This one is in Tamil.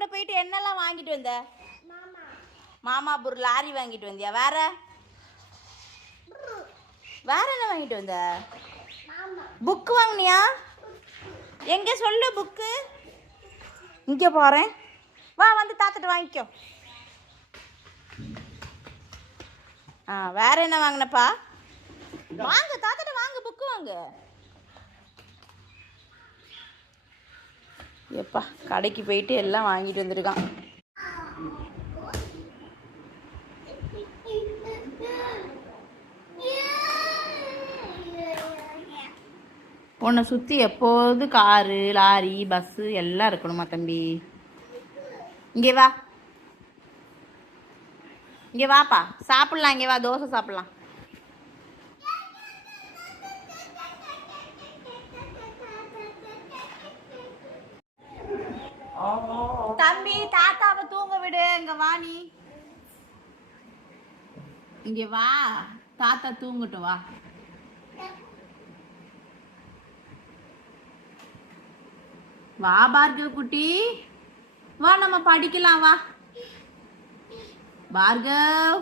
கூட போயிட்டு என்னெல்லாம் வாங்கிட்டு வந்த? மாமாபூர் லாரி வாங்கிட்டு வந்தியா? வேற வேற என்ன வாங்கிட்டு வந்த? புக்கு வாங்கினியா? எங்க சொல்லு புக்கு. இங்க போறேன், வா வந்து தாத்துட்டு வாங்கிக்கோ. வேற என்ன வாங்கினப்பா? வாங்க தாத்தாட்ட வாங்க, புக்கு வாங்க. எப்பா கடைக்கு போயிட்டு எல்லாம் வாங்கிட்டு வந்திருக்கான். உன்னை சுற்றி எப்போது காரு லாரி பஸ்ஸு எல்லாம் இருக்கணுமா தம்பி? இங்கே வா, இங்கே வாப்பா, சாப்பிட்லாம். இங்கே வா, தோசை சாப்பிட்லாம். தம்பி தாத்தாவை தூங்க விடு. இங்க வா, நீ இங்க வா, தாத்தா தூங்கட்டும், வா. வா பார்கவ் குட்டி, வா நம்ம படிக்கலாம், வா பார்கவ்.